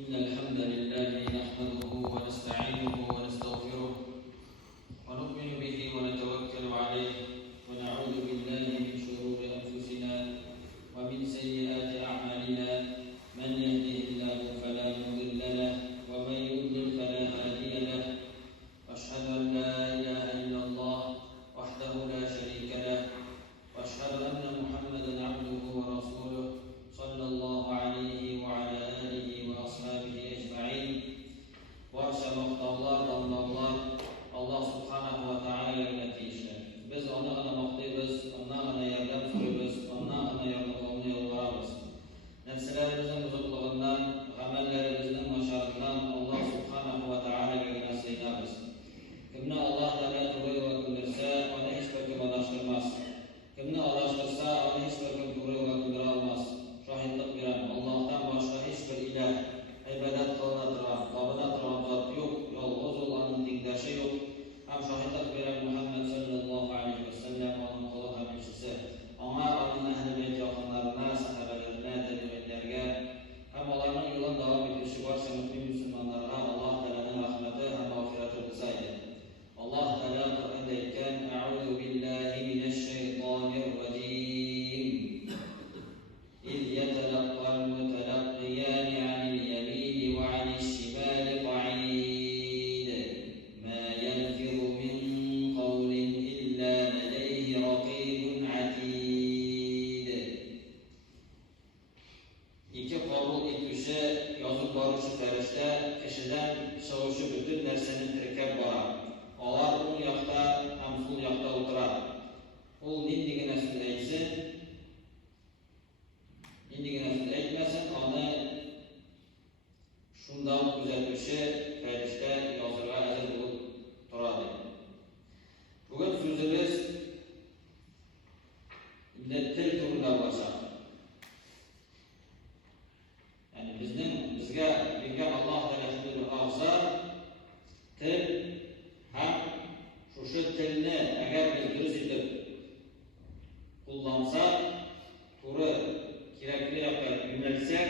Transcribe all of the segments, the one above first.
إن الحمد لله نحمده ونستعينه ونستغفره ونؤمن به ونتوكل عليه ونعوذ بالله من شرور أنفسنا ومن سيئات أعمالنا من يهده الله فلا مضل له ومن يضلل فلا هادي له وأشهد أن لا إله إلا الله وحده لا شريك له وأشهد أن محمدا عبده ورسوله صلى الله عليه وعلى آله وأصحابه أجمعين. Barcha maqtovlar, damlovlar Alloh subhanahu va taologa tegishli. Biz uni maqtaymiz, undan yordam so'raymiz, undan yordamini yo'llaymiz. Nafslarimizning buzuqligidan, amallarimizning nosharidan Alloh subhanahu va taologa sığınırız. Kimni Alloh taolo to'g'ri yo'lga yo'llatsa, uni hech bir kim adashtirmas. Kimni adashtirsa, uni hech bir kim to'g'ri yo'lga yo'llata olmas. Shohidlik beraman, Allohdan boshqa hech bir iloh ibodat qilinadigan, ta'budidigan zot yo'q, yolg'iz Allohning tengdoshi yo'q. Ham shohidlik beraman Muhammad sallallohu alayhi vasallam uning quli hamishisi. Ona uning ahli bayt yaqinlarına, sahabalarına, tabi'inlarga ham ularning yo'lini davom etirishi barcha mu'min musulmonlarga Alloh taolaning rahmati ham mag'firati bo'lsin. Alloh taolo Qur'onda aytgan: "A'udhu billahi minash shaytonir rojim. إذ يتلقى المتلقيان عن اليمين وعن الشمال قعيد ما يلفظ من قول إلا لديه رقيب عتيد." İki qabul etuvchi, yozib boruvchi farishta kishidan shovuvchi butun narsani tirkab boradi. Ular o'ng yoqda ham so'l yoqda o'tiradi. U nendagina so'z aytsin, nendagina so'z aytmasin, uni shundoq kuzatuvchi farishta yozirga hozir bo'lib turadi. Bugun so'zimiz til to'g'rilab bo'ladi. Ya'ni bizga bergan Alloh taoloning bir og'zi, til ham shu tilni agar biz durust etib qo'llansak, to'g'ri kerakli yoqqa yo'nalsak,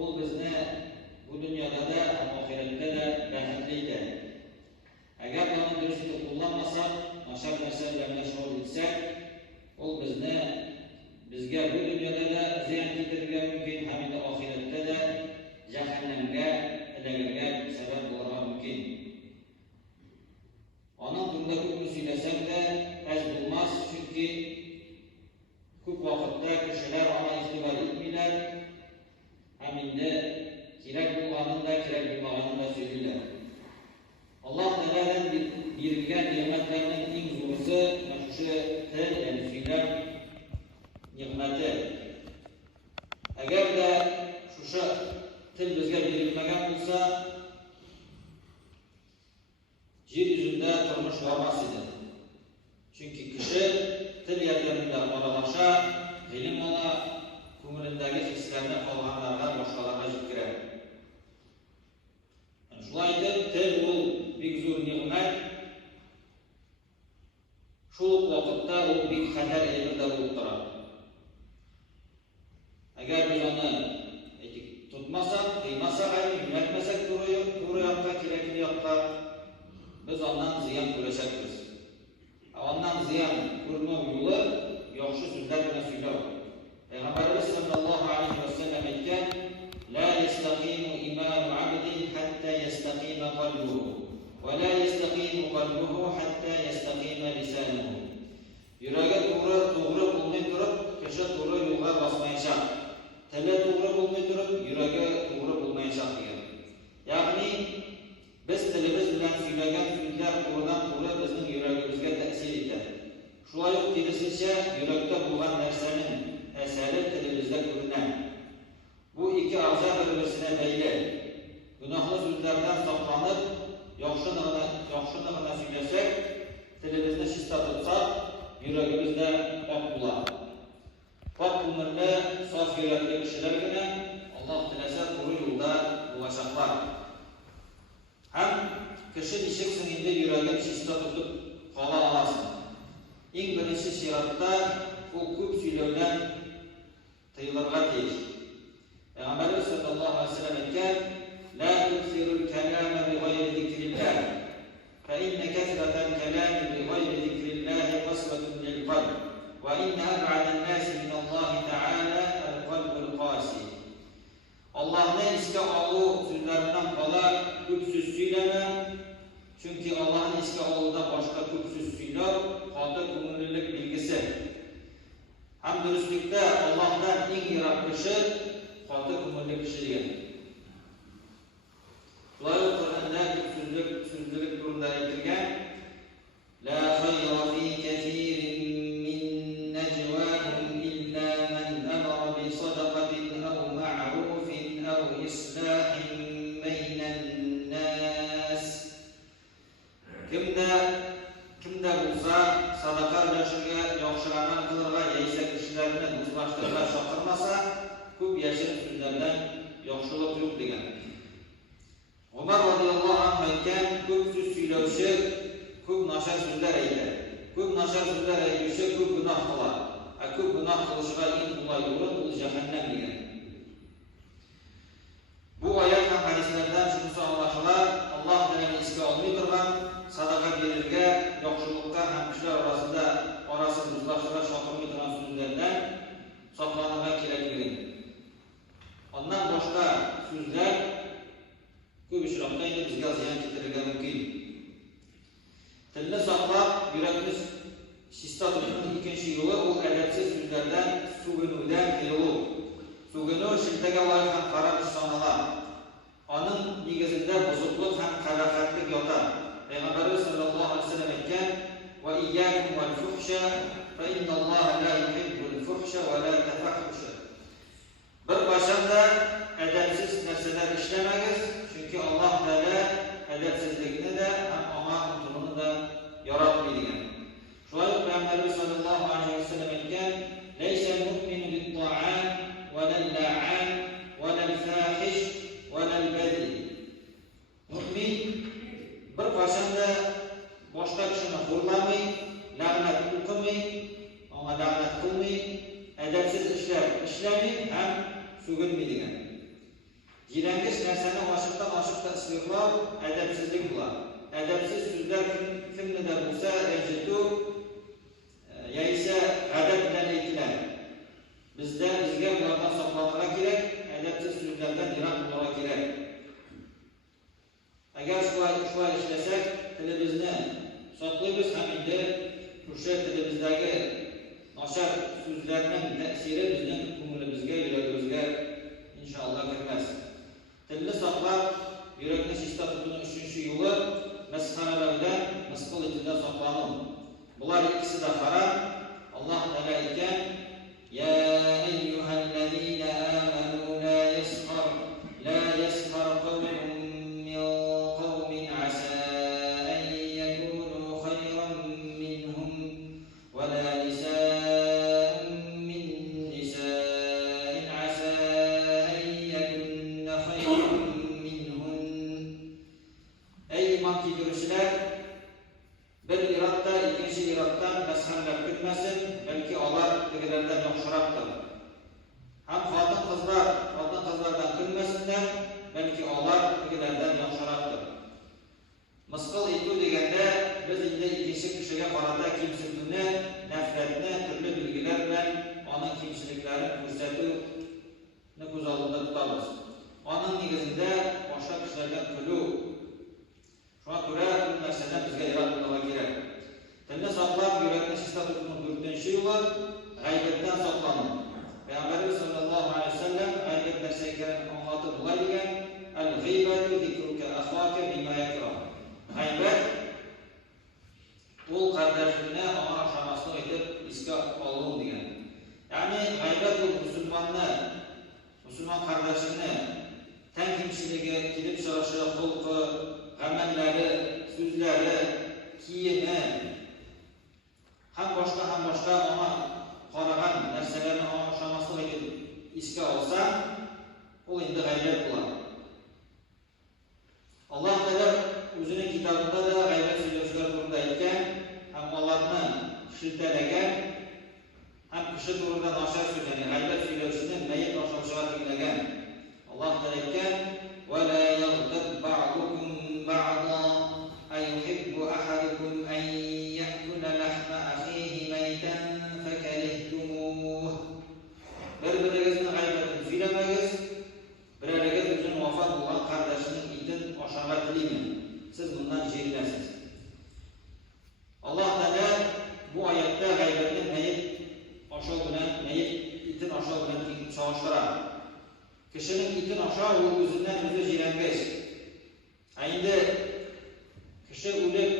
u bizni bu dunyoda da, oxiratda da baxtli etadi. Agar uni durust etib qo'llanmasak, nashar narsalar bilan shug'ul etsak, u bizga bu dunyoda da ziyon keltirgan mumkin, hamda oxiratda da jahannamga ilagirga sabab bo'lishi mumkin. Onun turda ko'p suylasak da az bo'lmas, chunki ko'p vaqtda kishilar ona e'tibor etmaylar, hamda kerak bo'lganini da, kerak bo'lmaganini da so'zlaydilar. Alloh taoladan berilgan ne'matlarning eng zo'risi mana shu til, ya'ni so'zlar ne'mati. Agarda shu til bizga berilmagan bo'lsa, yer yuzida turmush bo'lmas edi. Chunki kishi til yordamida aralasha, ilm ola, ko'nglidagi hislarni qolganlarga, boshqalarga yetkazadi. Shunday deb, til bu bek zo'r ne'mat. Shu vaqtda u bek xatar e'tirda bo'lib turadi. Agar biz uni tutmasak, qiymasak, yo'naltmasak to'g'ri yoqqa, kerakli yoqqa, biz ondan ziyon ko'rishamiz. Ondan ziyon ko'rmoq yo'li yaxshi so'zlar bilan so'zlash. Payg'ambarimiz sallallohu alayhi vasallam aytgan: "La yastaqimu imanu 'abdin hatta yastaqima qalbuhu va la yastaqimu qalbuhu hatta yastaqima lisanuhu." Yuragi to'g'ri bo'lmay turib, kishi to'g'ri yo'lga bosmaydi. Tili to'g'ri bo'lmay turib, yuragi to'g'ri bo'lmaydi degan. Ya'ni biz tilimiz bilan so'ylagan so'zlar to'g'ridan-to'g'ri bizning yuragimizga ta'sir etadi. Shunday kirisincha yurakda bo'lgan narsaning ta'siri tilimizda ko'rinadi. Bu ikki a'zo bir-biriga bog'liq. Gunohli so'zlardan saqlanib, yaxshini so'ylasak, tilimizni shista tutsak, yuragimizda pok bo'ladi. Pok ko'ngilli, sof yurakli kishilargina Alloh tilasa to'g'ri yo'lda bo'lashaqlar. Ham kishi ishiksin endi yuragini shista tutib qola olasin. Eng birinchi shiratda u ko'p so'zlardan tiyilirga tegish. Payg'ambarimiz sallallohu alayhi vasallam aytgan: يكثر الكلام بغير ذكر الله فإن كثرة الكلام بغير ذكر الله قسوة للقلب وإن أبعد الناس من الله تعالى القلب القاسي. Allah'ını eski oğlu sözlerinden kala küpsüz söyleme. Çünkü Allah'ın eski oğluda başka küpsüz söyler, hatta kumurluluk bilgisi. Hem dürüstlükte Allah'tan en yirak kişi, hatta kumurluk kişi diyen. Dolayı Kur'an'da küpsüzlük durumda aytilgan. La hayra fi kethirin min necvahum illa men emara bi sadaqatin ev ma'rufin ev islahin beynen nas. Kimde bulsa sadaka ödəşirge, yaxşılardan kılırga, yeyse kişilerini uzlaştırga şakırmasa, küp yaşın sözlerden yaxşılık yok degen. Ömer radıyallahu anh aytgan, küp söz söylevşi, küp naşar sözler eyler. Küp naşar sözler eylevşi, küp günah kılar. Küp günah kılışıga en kolay yolu bu cehennem degen. Bu ayet hem hadislerden şunusu anlaşılar, Allah Teala'nın eski olmayı durgan, sadaka verirge, yaxşılıkka hem kişiler arasını uzlaştıra şakırmı duran sözlerden saklanırga kereklidir. Ondan başka sözler köp işrakta yine bizge ziyan ketirerge mümkün. Tilni saklap, yürekni şista tutmanın ikinci yolu o edepsiz sözlerden, suğunuden kıyılı. Suğunu şiltege layık hem karamış sanılar. Onun negizinde bozukluk hem kabahətlik yotar. Peygamberimiz sallallahu aleyhi ve sellem etken ve iyyakum vel fuhşa fe innallaha la yuhibbul fuhşa ve la tefahhuşa. Bir başında edepsiz nesneler işlemeyiz. Çünkü Allah Teala edepsizlikini de hem ona unutulunu da yaratmayın. Şuayet Peygamberimiz sallallahu aleyhi ve sellem etken leysel mu'minu bit ta'an ve lel la'an ve lel fahiş ve lel bedi. Mümin bir qaşanda boshqa kishini xo'rlamay, la'nat o'qimay, ona la'nat qilmay, adabsiz ishlar ishlamay ham so'ginmay degan. Jirangiz narsani oshiqdan istiqlol adabsizlik bo'lar. Adabsiz so'zlar kimnida bo'lsa, rajitu yaisa g'adab bilan aytiladi. Bizga ulardan saqlanishga kerak, adabsiz so'zlardan yiroq bo'lishga kerak. Agar şuay işlesek, tilimizni saqlaymiz ham endi o'sha tilimizdagi noshar so'zlarning ta'siri bizning ko'nglimizga, yuragimizga inshaalloh kirmas. Tilni saqlab, yurakni shishta tutishning uchinchi yo'li masxaralardan, misqol etidan saqlanish. Bular ikkisi de haram. Allah Teala aytgan: "Ya eyyuhallazina amanu la yaskhar qawmun Müslüman kardeşini temkinçiliği, kilip çalışı, hulku, amelleri, sözleri, kiyimi, hem başka ona qaragan narsalarini ona o'xshamaslik etib isga olsa, o endi g'ayrat bo'ladi. Alloh taolo o'zining kitobida da g'ayrat so'zlashlar to'g'risida aytgan, ham ularni shiltalagan, ham kishi to'g'risida noshar so'zlagan, g'ayrat so'zlashni mayit boshqachaga tinglagan. Alloh taolo aytgan: "Va la yaghtab чагыштыра. Кешенең итен аша ул үзеннән үзе җирәнгәч. Инде кеше үлеп,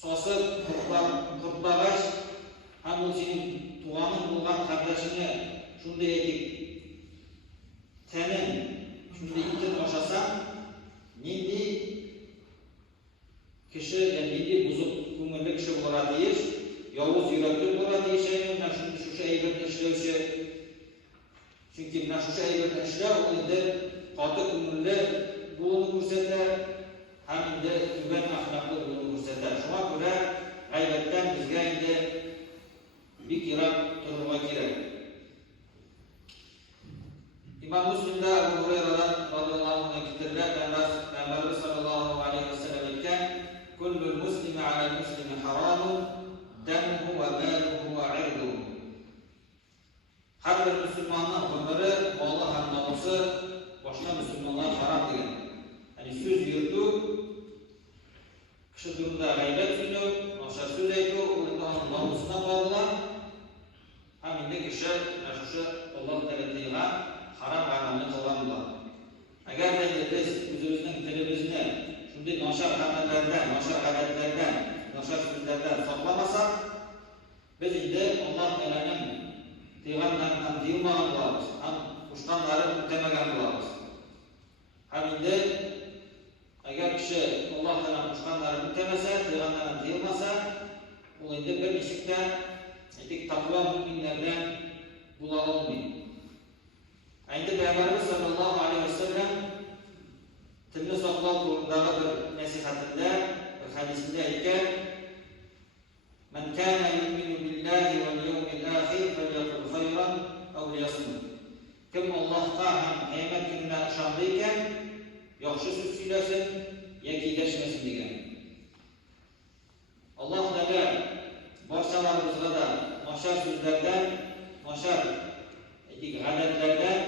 сасып, куртлагач, һәм ул синең туганың булган кардәшеңә шундый әйтик, тәнен, шундый итен ашасаң, нинди кеше, нинди бузык күңелле кеше булырга тиеш, явыз йөрәкле булырга тиеш, менә шушы әйберне эшләүче. Чөнки менә шушы әйберне эшләү ул инде каты күңелле булуны күрсәтә, һәм инде түбән әхлаклы булуны күрсәтә. Шуңа күрә гайбәттән безгә инде бик ерак торырга кирәк. İmam Müslim'de Ebu Hureyre'den radıyallahu anh getirdiler. Peygamberimiz sallallahu aleyhi ve sellem etken Kullul muslimi alel muslimi haramun demuhu ve maluhu ve irduhu. Her bir Müslümanın ömrü, malı hem namusu başka Müslümanlar haram diyen. Yani söz yurdu, kişi durumda gaybet söylüyor, naşar söz ediyor, onun namusuna bağlılar. Hem indi kişi, şu Allah tevettiğine haram amalni qilganlar. Agar biz o'zimizning tilimizni shunday noshar amallardan, noshar odatlardan, noshar so'zlardan saqlamasak, biz endi Alloh taolaning tiyganlarini ham tiymagan bo'lamiz, ham qo'shganlarini o'tamagan bo'lamiz. Ham endi agar kishi Alloh taolaning qo'shganlarini o'tamasa, tiyganlarini tiyilmasa, u endi bir nechta taqvo mu'minlardan bo'la olmaydi. Endi Peygamberimiz sallallahu aleyhi ve sellem tilni saqlaw to'g'ridagi bir nasihatida, bir hadisida aytgan: "Man kana yu'minu billahi wal yawmil akhir falyaqul khayran aw liyasmut." Kim Allohga ham qiyomat kunida ishongan ekan, yaxshi so'z so'ylasin yoki dashmasin degan. Alloh taolo barchalarimizga da noshar so'zlardan, noshar odatlardan